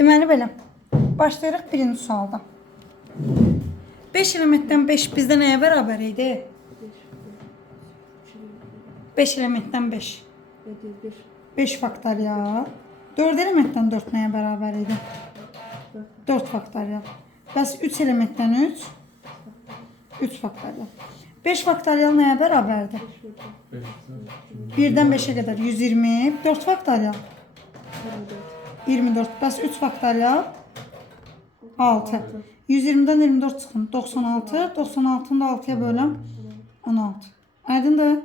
Deməli belə. Başlayırıq birinci sualdan. 5 elementdən 5 bizdə nəyə bərabər idi? 5 elementdən 5. 5 faktorial. 4 elementdən 4 nəyə bərabər idi? 4 faktorial. Bəs 3 elementdən 3? 3 faktorial. 5 faktorial nəyə bərabərdir? 1-dən 5-ə qədər 120. 4 faktorial? 24. Bəs 3 faktorial? 6. 120-dən 24 çıxın. 96. 96-nı da 6-ya böləm. 16. Aydındır?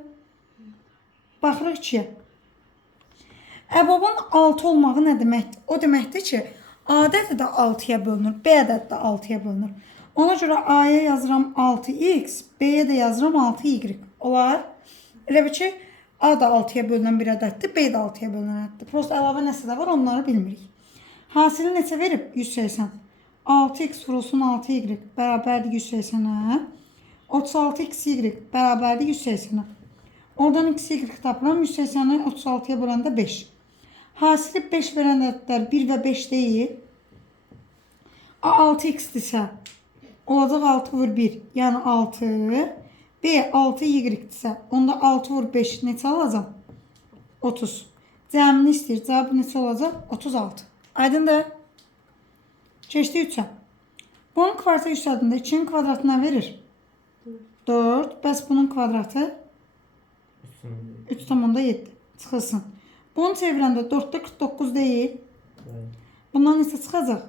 Baxırıq 2-yə. Əbabın 6 olmağı nə deməkdir? O deməkdir ki, A ədədi də 6-ya bölünür, B ədədi də 6-ya bölünür. Ona görə A-ya yazıram 6x, B-yə də yazıram 6y. Olar. Elə bir ki, A da 6-ya bölünən bir ədəddir, B də 6-ya bölünən ədəddir. Prosta əlavə nəsə də var, onları bilmirik. Hasili neçə verib? 180. 6x vurulsun 6y bərabərdir 180-ə. 36xy bərabərdir 180-ə. Oradan xy tapıram, 180-i 36-ya böləndə 5. Hasili 5 verən ədədlər 1 və 5 deyil. A 6x-dirsə, olacaq 6 vur 1, yəni 6. B 6y-dirsə, onda 6 vur 5 neçə alacaq? 30. Cəmini istəyir, cavabı neçə olacaq? 36. Aydındır? Keçdik 3-ə. Bunun kvadratı üstədində 2-nin kvadratı nə verir? 4. Bəs bunun kvadratı? 3,7. Çıxılsın. Bunu çevirəndə 4-də 49 deyil. Bundan neçə çıxacaq?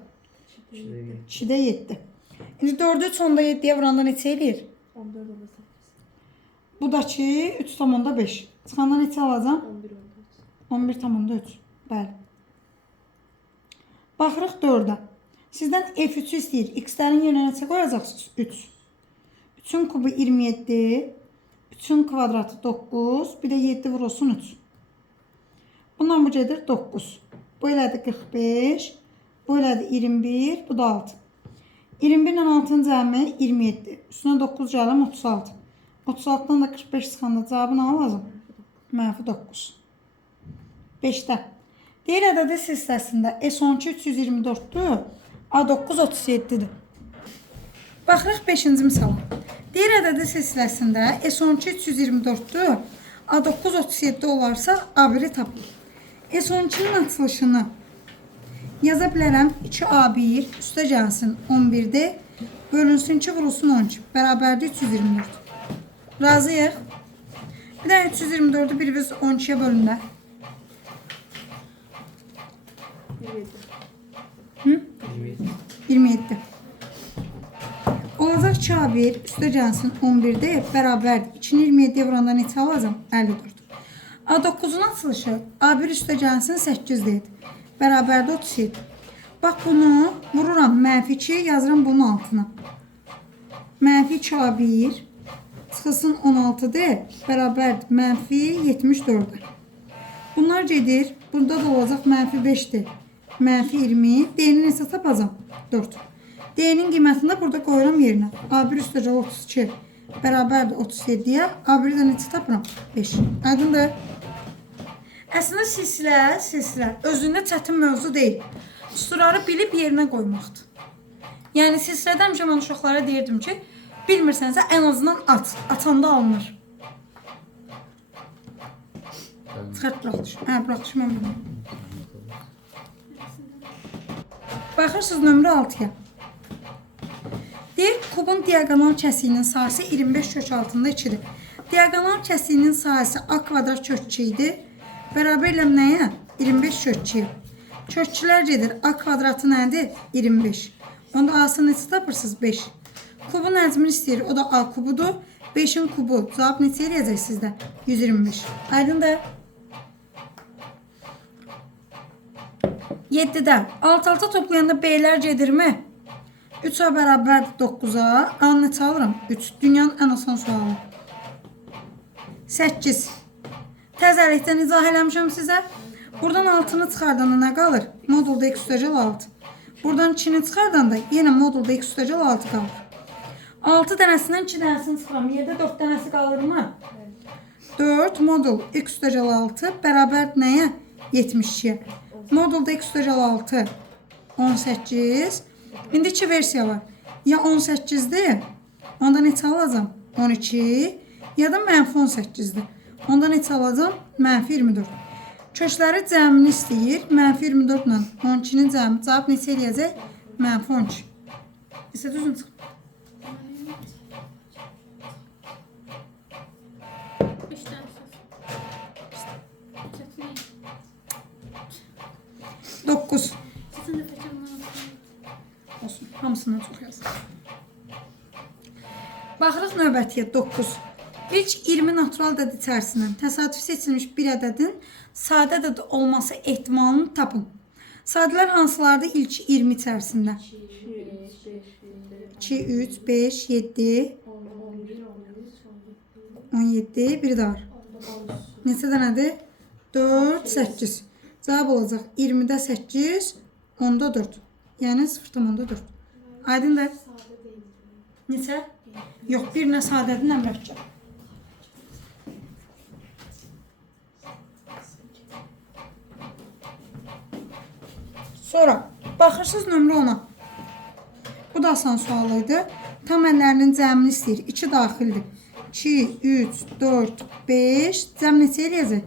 2-də 7. İndi 4-ü 3,7-yə vuranda neçə eləyir? 14,8. Bu da ki 3,5. Çıxanda neçə alacam? 11,3. Bəli. Baxırıq 4-ə. Sizdən F3-ü istəyir. X-lərin yerinə neçə qoyacaqsınız? 3. 3-ün kubu 27. 3-ün kvadratı 9. Bir də 7 vurulsun 3. Bundan bu gedir 9. Bu elədir 45. Bu elədir 21. Bu da 6. 21 ilə 6-nın cəmi 27. Üstünə 9 gələm 36. 36-dan da 45 çıxanda cavabı nə alacaq? -9. 5-də. Deyir ədədi silsiləsində S12 324-dür. A9 37-dir. Baxırıq 5-ci misala. Deyir ədədi silsiləsində S12 324-dür. A9 37 olarsa A1-i tapılır. S12-nin açılışını yaza bilərəm. 2A1 üstə gəlsin 11-dir. Bölünsün 2 vurulsun 12. Bərabərdir 324. Razıyıq. Bir də 324-ü birimiz 12-yə bölünlər. 27. Olacaq 2A1 üstə gəlsin 11-dir. Bərabərdir. 2-ni 27-yə vuranda neçə alacam? 54. A9-un açılışı A1 üstə gəlsin 8-dir. Bərabərdir 37. Bax bunu vururam -2 yazıram bunun altına. -2A1 çıxılsın 16-dir. Bərabərdir -74. Bunlar gedir. Burada da olacaq -5-dir. -20. D-ni neçə tapacam? 4. D-nin qiymətini də burada qoyuram yerinə. A1 üstə 32 bərabərdir 37-yə. A1-i də neçə tapıram? 5. Aydındır? Əslində silsilə özündə çətin mövzu deyil. Süturları bilib yerinə qoymaqdır. Yəni silsilədə həmişə mən uşaqlara deyirdim ki, bilmirsənsə ən azından aç. Açanda alınır. Çıxart buraxdış. Buraxdış mən bunu. Baxırsınız nömrə 6-ya. Deyir, kubun diagonal kəsiyinin sahəsi 25 kök altında 2-dir. Diagonal kəsiyinin sahəsi A kvadrat kök 2 idi. Bərabər ilə nəyə? 25 kök 2. Kökçülər gedir. A kvadratı nədir? 25. Onda A-sını neçə tapırsınız? 5. Kubun həcmini istəyir. O da A kubudur. 5-in kubu. Cavab neçə eləyəcək sizdə? 125. Aydındır? 7-də. Alt-alta toplayanda B-lər gedirmi? 3-a bərabərdir 9-a. A-nı neçə alıram? 3. Dünyanın ən asan sualı. 8. Təzəlikdən izah eləmişəm sizə. Buradan 6-nı çıxardanda nə qalır? Modulda x üstəgəl 6. Buradan 2-ni çıxardanda yenə modulda x üstəgəl 6 qalır. 6 dənəsindən 2 dənəsini çıxıram. Yerdə 4 dənəsi qalırmı? 4 modul x üstəgəl 6 bərabər nəyə? 72'ye. Modulda x üstəgəl 6 18. İndi iki versiya var. Ya 18'dir, onda neçə alacam? 12. Ya da mənfi 18'dir. Onda neçə alacam? Mənfi 24. Köşləri cəmini istəyir. Mənfi 24 ilə 12'nin cəmi. Cavab neçə eləyəcək? Mənfi 12. İsə düzün çıx. Dokuz. Olsun, hamısından çox yazın. Baxırıq növbətiyə 9. İlk 20 natural ədəd içərisindən təsadüfi seçilmiş bir ədədin sadə ədəd olması ehtimalını tapın. Sadələr hansılardır ilk 20 içərisində? 2, 3, 5, 7, 17, biri də var. Neçə dənədir? 4, 8. Cavab olacaq 20-də 8, 10-da 4. Yəni 0,4. Aydındır? Neçə? Yox, birinə sadədir, nə mürəkkəb. Sonra baxırsınız nömrə 10-a. Bu da asan sualıydı. Tam əllərinin cəmini istəyir. 2 daxildir. 2, 3, 4, 5. Cəm neçə eləyəcək?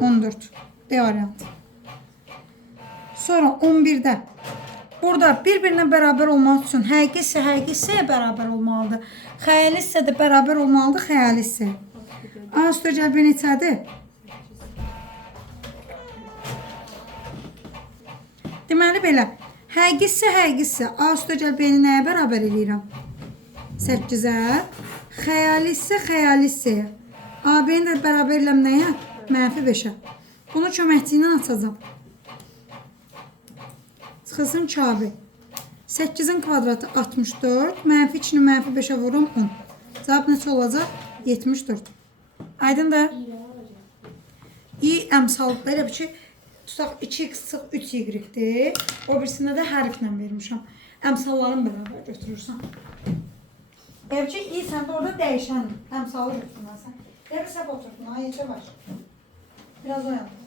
14. D variantı. Sonra 11'də. Burada bir-birinə bərabər olmaq üçün həqiqi hissəyə bərabər olmalıdır. Xəyali hissə də bərabər olmalıdır xəyali hissəyə. A üstəgəl B neçədir? Deməli belə. Həqiqi hissə A üstəgəl B-ni nəyə bərabər eləyirəm? 8'ə. Xəyali hissəyə. A-B-ni də bərabər eləm nəyə? Mənfi 5'ə. Bunu köməkçi ilə açacağım. Çıxılsın kabi. 8'in kvadratı 64. Mənfi 2'ni mənfi 5'ə vurum 10. Cavab neçə olacaq? 74. Aydındır? İ əmsalıqda elə bir ki, tutaq 2x çıx 3y-dir. O birisində də hərflə vermişəm. Əmsalların bərabər götürürsən. Elə ki, i səndə orada dəyişəndir. Əmsalı götürməsən. Elə bir səb oturdun, ha, yekə var. Biraz oyandır.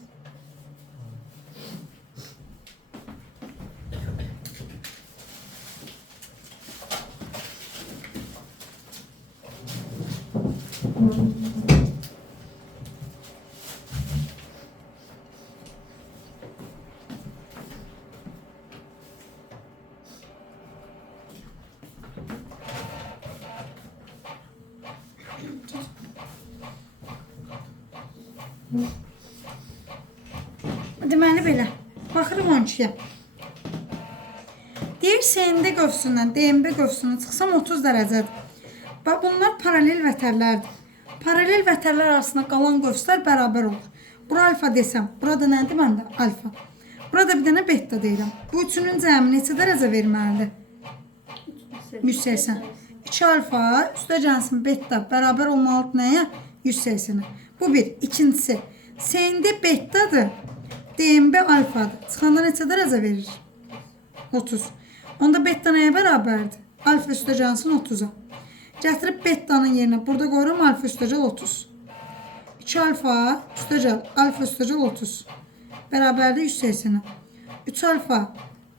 Deməli belə. Baxırıq 12'yə. Deyir SND qövsündən DNB qövsünə çıxsam 30 dərəcədir. Bax bunlar paralel vətərlərdir. Paralel vətərlər arasında qalan qövslər bərabər olur. Bura alfa desəm, burada nədir məndə? Alfa. Burada bir dənə beta deyirəm. Bu üçünün cəmi neçə dərəcə verməlidir? 180. 2 alfa üstə gəlsin beta bərabər olmalıdır nəyə? 180'ə. Bu bir. İkincisi. SND betadır. DNB alfadır. Çıxanda neçə dərəcə verir? 30. Onda beta nəyə bərabərdir? Alfa üstə gəlsin 30'a. Gətirib betanın yerinə burada qoyuram alfa üstəgəl 30. 2 alfa üstəgəl alfa üstəgəl 30. Bərabərdir 180'ə. 3 alfa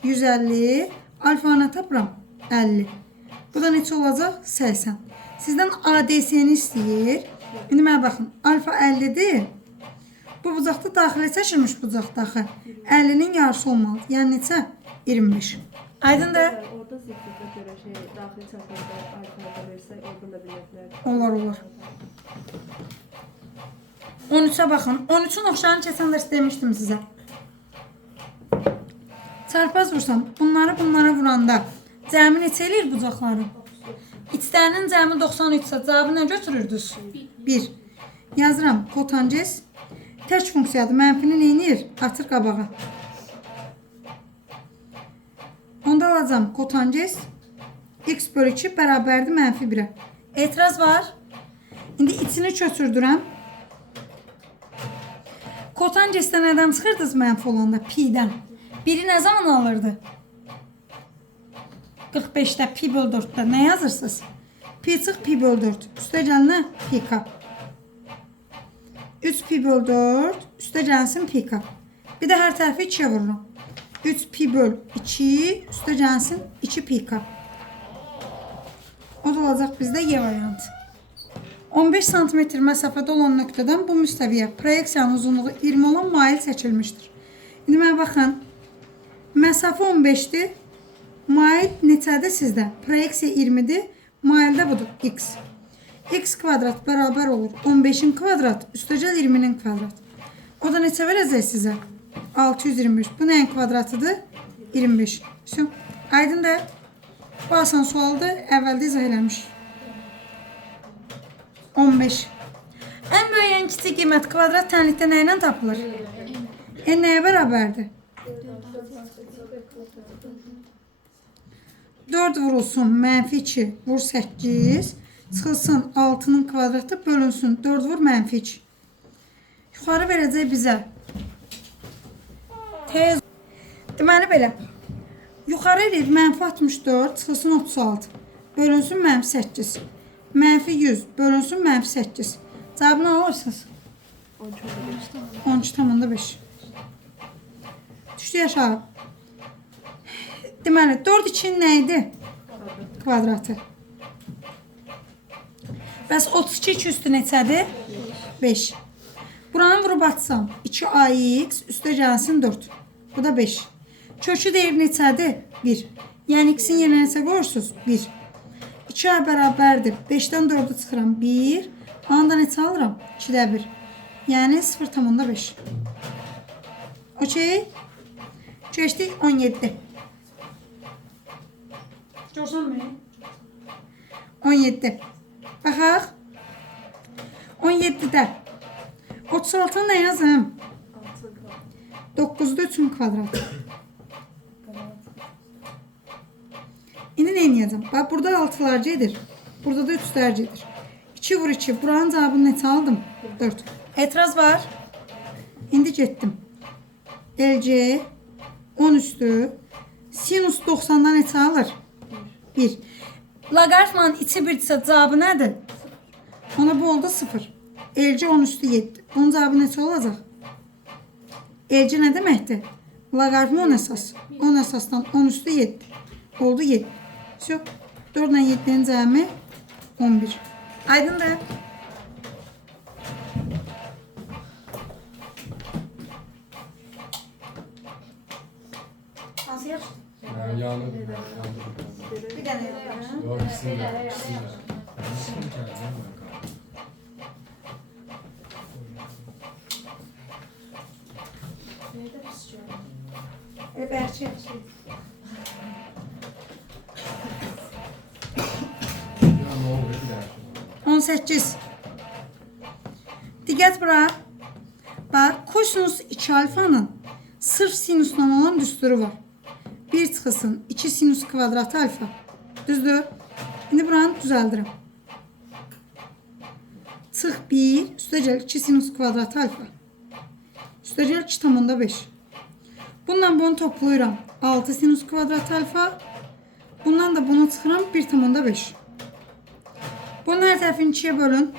150. Alfa nə tapıram? 50. Bu da neçə olacaq? 80. Sizdən ADS-ni istəyir. İndi mənə baxın. Alfa 50'dir. Bu bucaqda daxilə çəkilmiş bucaq daxil. 50'nin yarısı olmalıdır. Yəni neçə? 25. Aydındır? Orada zikirdə görə daxil çəkildə alfa versə, orada da biləklər. Olur. 13'ə baxın. 13'ün oxşarını keçən dərs demişdim sizə. Çarpaz vursam, bunlara vuranda cəmi neçə eləyir bucaqları? İçlərinin cəmi 93 isə cavabı nə götürürdünüz? 1. Yazıram. Kotanges tək funksiyadır. Mənfini neynir? Atır qabağa. Onda alacağım kotanges x bölü 2 bərabərdir mənfi 1'ə. Etiraz var. İndi içini köçürdürəm. Kotangesdə nədən çıxırdınız mənfi olanda? Pi'dən. 1'i nə zaman alırdı? 45'də pi bölü 4'də nə yazırsınız? Pi çıx pi bölü 4. Üstə gəlinə pi kap. 3 pi bölü 4 üstə gəlsin pi kap. Bir də hər tərəfi 2'yə vururum. 3 pi böl 2 üstə gəlsin 2 pi k. O da olacaq bizdə Y variantı. 15 sm məsafədə olan nöqtədən bu müstəviyə proyeksiyanın uzunluğu 20 olan mail çəkilmişdir. İndi mənə baxın. Məsafə 15-dir. Mail neçədir sizdə? Proyeksiya 20-dir. Maildə budur x. X kvadrat bərabər olur 15-in kvadrat üstəgəl 20-nin kvadrat. O da neçə verəcək sizə? 625. Bu nəyin kvadratıdır? 25. Aydındır. Bu asan sualdır. Əvvəldə izah eləmişik. 15. Ən böyük ən kiçik qiymət kvadrat tənlikdə nə ilə tapılır? N nəyə bərabərdir? 4 vurulsun -2 vur 8 çıxılsın 6'nın kvadratı bölünsün 4 vur -2. Yuxarı verəcək bizə. Tez. Deməli belə. Yuxarı eləyir -64 çıxılsın 36 bölünsün -8. -100 bölünsün -8. Cavabını alırsınız. 13,5. Düşdü aşağı. Deməli 4 2'nin nə idi? Kvadratı. Bəs 32 2 üstü neçədir? 5. Buranı vurub atsam 2ax üstə gəlsin 4. Bu da 5. Kökü deyir neçədir? 1. Yəni x'in yerinə neçə qoyursunuz? 1. 2a bərabərdir. 5-dən 4'ü çıxıram 1. Anda neçə alıram? 2'də 1. Yəni 0,5. Okey. Keçdik 17. Görsənmi? 17. Baxaq. 17'də 36'ı nə yazım? 9'da 3'ün kvadratı. İndi nə edəcəm? Bax, burada 6'lar gedir. Burada da 3'lər gedir. 2 vur 2. Buranın cavabını neçə aldım? 4. Etiraz var. İndi getdim. LC 10 üstü. Sinus 90'dan neçə alır? 1. Logaritmanın içi 1'dirsə cavabı nədir? Ona bu oldu 0. LC 10 üstü 7. Bunun cavabı neçə olacaq? LC nə deməkdir? Logaritma 10 əsas. 10 əsasdan 10 üstü 7. Oldu 7. 4 ilə 7'nin cəmi 11. Aydındır. Hansı yaxşı? Yanı. Bir dənə yapalım. Yok ikisini de. İkisini de. Bərçə. Ya ne oldu ki der. 18. Diqqət bura. Bax, kosinus 2 alfanın sırf sinusla olan düsturu var. 1 çıxılsın 2 sinus kvadratı alfa. Düzdür? İndi buranı düzəldirəm. Çıx 1, üstə gəl 2 sinus kvadratı alfa. Üstə gəl 2,5. Bundan bunu toplayıram. 6 sinus kvadratı alfa. Bundan da bunu çıxıram 1,5. Bunun hər tərəfini 2'yə bölün.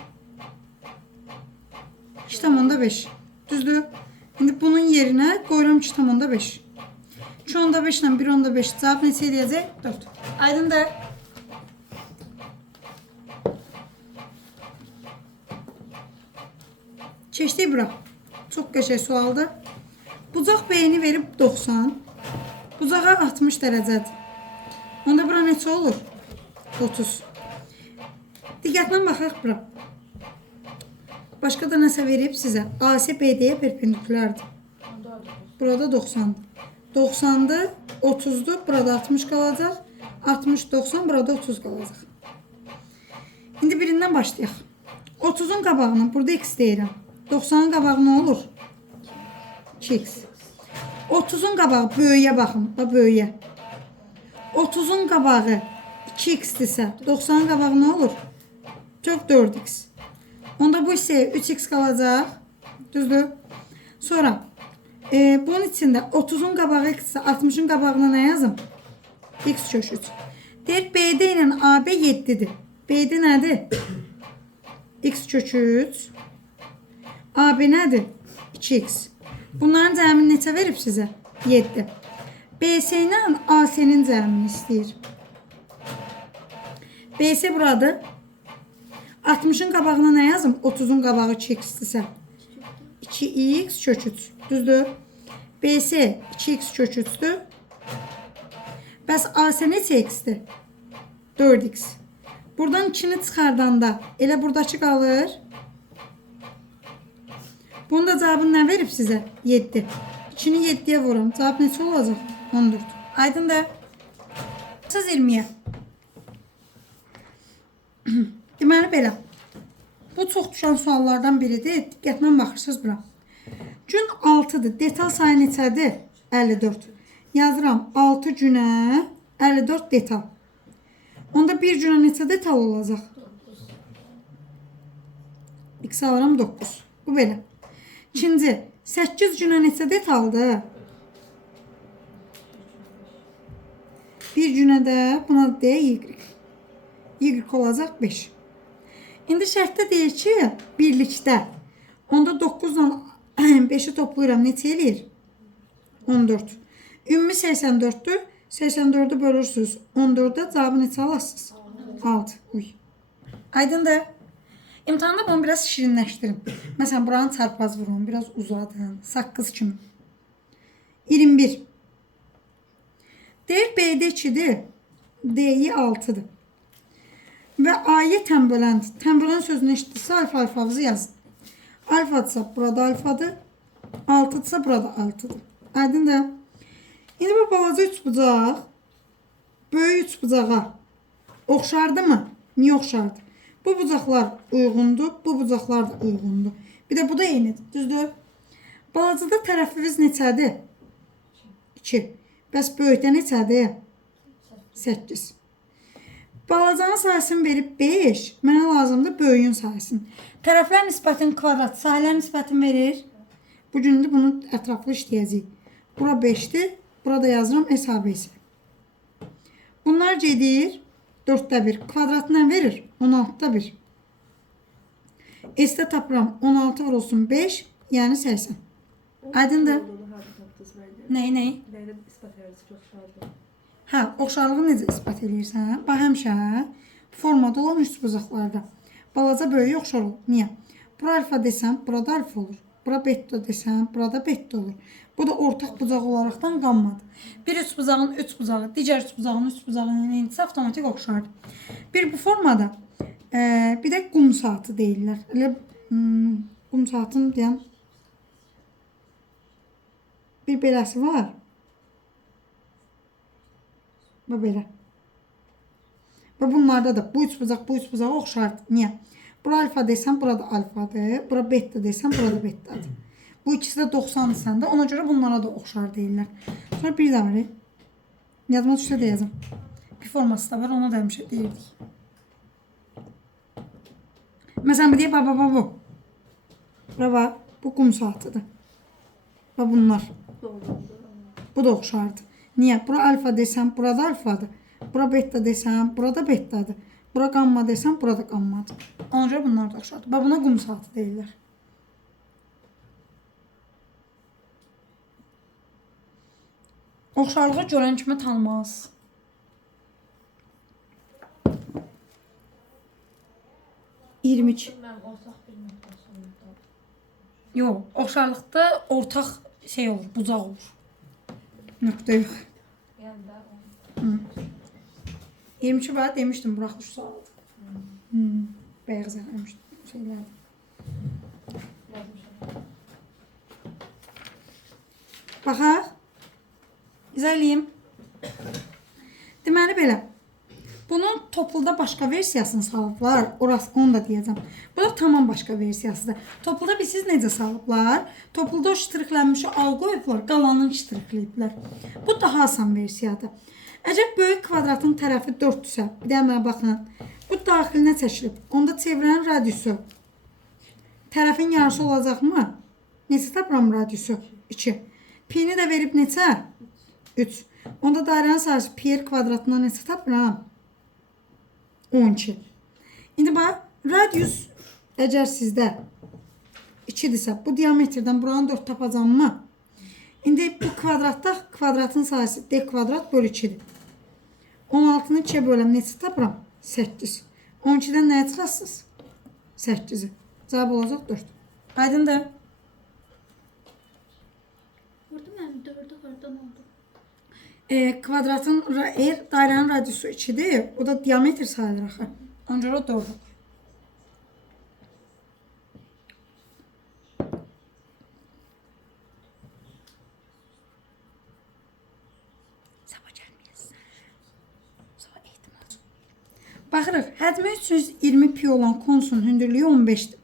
2,5. Düzdür? İndi bunun yerinə qoyuram 2,5. 2,5 ilə 1,5 cavab neçə edəcək? 4. Aydındır. Keçdik bura. Çox qəşəng sualdır. Bucaq beyni verib 90. Bucağa 60 dərəcədir. Onda bura neçə olur? 30. Diqqətlə baxaq bura. Başqa da nəsə verib sizə. AC BD-yə perpendikulardır. Burada 90'dır. 90'dır, 30'dur. Burada 60 qalacaq. 60, 90, burada 30 qalacaq. İndi birindən başlayaq. 30'un qabağını, burada x deyirəm. 90'ın qabağı nə olur? 2x. 30'un qabağı böyüyə baxın. Böyüyə. 30'un qabağı 2x-dirsə, 90'ın qabağı nə olur? Çox 4x. Onda bu hissəyə 3x qalacaq. Düzdür? Sonra bunun içində 30'un qabağı x-dirsə, 60'ın qabağına nə yazım? X kök 3. Deyir BD ilə AB 7'dir. BD nədir? X kök 3. AB nədir? 2x. Bunların cəmini neçə verib sizə? 7. BS ilə AC-nin cəmini istəyir. BS buradır. 60-ın qabağına nə yazım? 30-un qabağı 2x-dirsə. 2x kök 3. Düzdür? BS 2x kök 3'dür. Bəs AC neçə x-dir? 4x. Buradan 2'ni çıxardanda elə buradakı qalır. Bunun da cavabını nə verib sizə? 7. 2'ni 7'yə vuram. Cavab neçə olacaq? 14. Aydındır. Siz 20'yə. Deməli belə. Bu çox düşən suallardan biridir. Diqqətlə baxırsınız bura. Gün 6'dır. Detal sayı neçədir? 54. Yazıram 6 günə 54 detal. Onda bir günə neçə detal olacaq? X alıram 9. Bu belə. İkinci 8 günə neçə detaldır? Bir günə də buna deyək Y. Y olacaq 5. İndi şərtdə deyir ki, birlikdə. Onda 9 ilə 5'i toplayıram. Neçə eləyir? 14. Ümumi 84'dür. 84'ü bölürsünüz. 14'də cavabı neçə alasınız? 6. Uy. Aydındır. İmtihanda bunu biraz şirinləşdirin. Məsələn, buranın çarpaz vurun. Biraz uzadın. Saqqız kimi. 21. Deyir B'də 2'dir. D'yi 6'dır. Və A'yı tənböləndir. Tənbölən sözünü eşitdirsə alfa-alfavızı yazın. Alfadırsa burada alfadır. 6'dırsa burada 6'dır. Aydındır. İndi bu balaca üçbucaq böyük üçbucağa oxşardı mı? Niyə oxşardı? Bu bucaqlar uyğundur, bu bucaqlar da uyğundur. Bir də bu da eynidir, düzdür? Balacada tərəfimiz neçədir? 2. Bəs böyükdə neçədir? 8. Balacanın sayısını verib 5. Mənə lazımdır böyüyün sayısını. Tərəflər nisbətinin kvadrat, sahələr nisbətini verir. Bu gün də bunu ətraflı işləyəcəyik. Bura 5'dir. Burada yazıram hesabı. Bunlar gedir 4'də 1. Kvadratından verir 16'da 1. S'də tapıram 16 vurulsun 5 yani 80. Aydındır. Nəyi? Nəydə ispat edəcək oxşardır? Hə, oxşarlığı necə ispat edirsən? Bax həmişə formada olan üçbucaqlarda balaca böyüyə oxşar olur. Niyə? Bura alfa desəm, burada alfa olur. Bura beta desəm, burada beta olur. Bu da ortaq bucaq olaraqdan qanmadı. Bir üçbucağın üçbucağı, digər üçbucağın üçbucağının eynisə avtomatik oxşardır. Bir bu formada bir də qum saatı deyirlər. Elə qum saatını deyən bir beləsi var. Bu belə. Və bunlarda da bu üçbucağa oxşardır. Niyə? Bura alfa desəm, burada alfadır. Bura beta desəm, burada betadır. Bu ikisi də 90'dır da. Ona görə bunlara da oxşar deyirlər. Sonra bir də var. Yadıma düşsə deyəcəm. Bir forması da var. Ona da həmişə deyirdik. Məsələn, bu deyək, bu. Bura var. Bu qum saatıdır. Və bunlar. Bu da oxşardır. Niyə? Bura alfa desəm, burada alfadır. Bura beta desəm, burada betadır. Bura qamma desəm, burada qammadır. Ona görə bunlar da oxşardır. Və buna qum saatı deyirlər. Oxşarlığı görən kimi tanımaz. Yox, oxşarlıqda ortaq şey olur, bucaq olur. Nöqtə yox. 22 var demişdim, buraxılış sualıdır. Bəyəq zəhləmişdim şeylərdir. Baxaq. İzah eləyim. Deməli belə. Bunun topluda başqa versiyasını salıblar. Orası onu da deyəcəm. Bu da tamam başqa versiyasıdır. Topluda siz necə salıblar? Topluda o ştriklənmişi al qoyublar, qalanını ştrikləyiblər. Bu daha asan versiyadır. Əgər böyük kvadratın tərəfi 4-dürsə, bir də mənə baxın. Bu daxilinə çəkilib. Onda çevrənin radiusu tərəfin yarısı olacaqmı? Neçə tapıram radiusu? 2. Pi-ni də verib neçə? 3. Onda dairənin sayısı pi kvadratından neçə tapıram? 12. İndi bax, radius əgər sizdə 2-dirsə, bu diametrdən buranın 4 tapacam mı? İndi bu kvadratda kvadratın sayısı d kvadrat bölü 2-dir. 16-nı 2-yə böləm neçə tapıram? 8. 12-dən nəyə çıxarsınız? 8-i. Cavab olacaq 4. Aydındır? Orada mənim 4-ü hardan oldu? Kvadratın dairənin radiusu 2-dir. O da diametr sayılır axı. Ona görə o 4. Baxırıq, həcmi 320 pi olan konusun hündürlüyü 15-dir.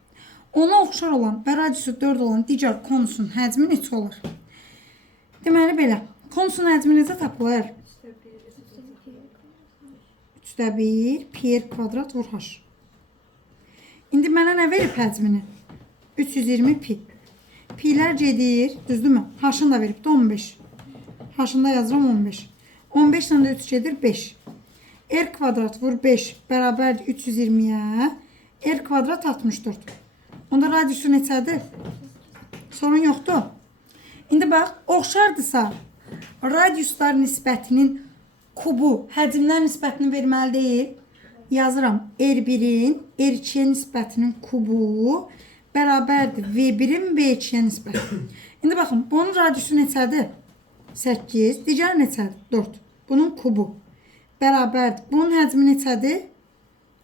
Ona oxşar olan və radiusu 4 olan digər konusun həcmi neçə olur? Deməli belə, konusun həcmi necə tapılır? 3/1 pi r kvadrat vur h. İndi mənə nə verib həcmini? 320 pi. Pi'lər gedir, düzdürmü? H-ını da veribdi 15. H-ını da yazıram 15. 15 ilə də 3 gedir 5. R kvadrat vur 5 bərabərdir 320-yə. R kvadrat 64. Onda radiusu neçədir? Sorun yoxdur. İndi bax, oxşardırsa radiuslar nisbətinin kubu həcmlər nisbətini verməli deyil. Yazıram. R1-in R2-yə nisbətinin kubu bərabərdir V1-in V2-yə nisbəti. İndi baxın, bunun radiusu neçədir? 8. Digər neçədir? 4. Bunun kubu bərabərdir. Bunun həcmi neçədir?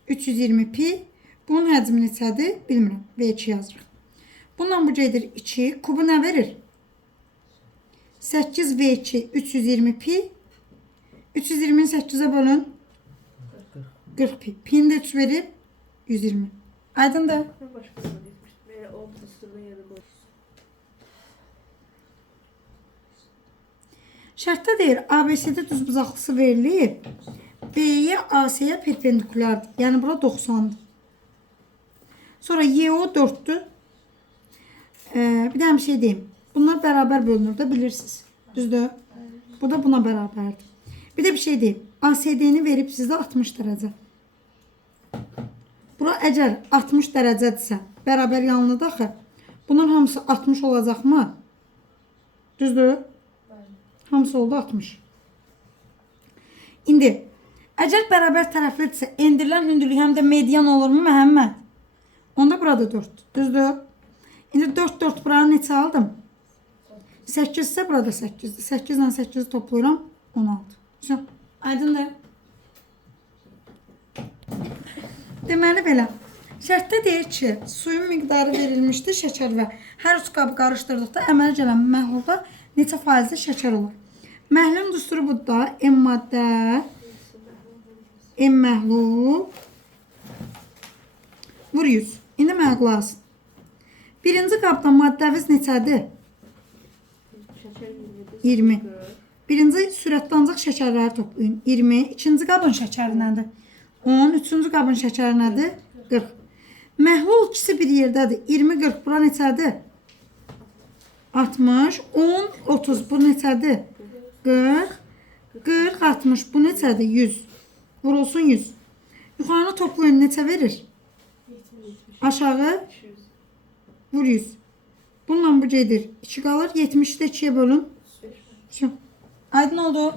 320 pi. Bunun həcmi neçədir? Bilmirəm. V2 yazırıq. Bundan bu gedir 2. Kubu nə verir? 8 V2 320 pi. 320'ni 8'e bölün. 40 pi. Pi'ni de 3 verip 120. Aydındır. Başqa da etmişdim. Belə o düsturdan yana qoy. Şərtdə deyir, ABC'də düzbucaqlısı verilir. B'ye AC'ye perpendikulardır. Yəni bura 90'dır. Sonra YO 4'tür. Bir daha bir şey diyeyim. Bunlar beraber bölünür de bilirsiniz. Düzdür? Bu da buna beraberdir. Bir de bir şey diyeyim. ACD'ni verip sizde 60 derece. Bura əgər 60 dərəcədirsə, bərabər yanlıdır axı. Bunun hamısı 60 olacaq mı? Düzdür? Hamısı oldu 60. İndi, əgər bərabər tərəflidirsə, endirilən hündürlük həm də median olur mu Məhəmməd? Onda burada 4. Düzdür? İndi 4 buranı neçə aldım? 8 ise burada 8'dir. 8 ile 8'i toplayıram 16. Güzel. Aydındır. Deməli belə. Şərtdə deyir ki, suyun miqdarı verilmişdir, şəkər və hər üç qabı qarışdırdıqda əmələ gələn məhlulda neçə faizli şəkər olur? Məhlulun düsturu budur. M maddə, M məhlul vur 100. İndi mənə qulaq asın. Birinci qabda maddəviz neçədir? 20. Birinci sürətdə ancaq şəkərləri toplayın. 20. İkinci qabın şəkəri nədir? 10. Üçüncü qabın şəkəri nədir? 40. Məhlul ikisi bir yerdədir. 20, 40. Bura neçədir? 60. 10, 30. Bu neçədir? 40. 40, 60. Bu neçədir? 100. Vurulsun 100. Yuxarını toplayın. Neçə verir? Aşağı? Vur 100. Bununla bu gedir. 2 qalır. 70'də 2'ye bölün. Aydın oldu.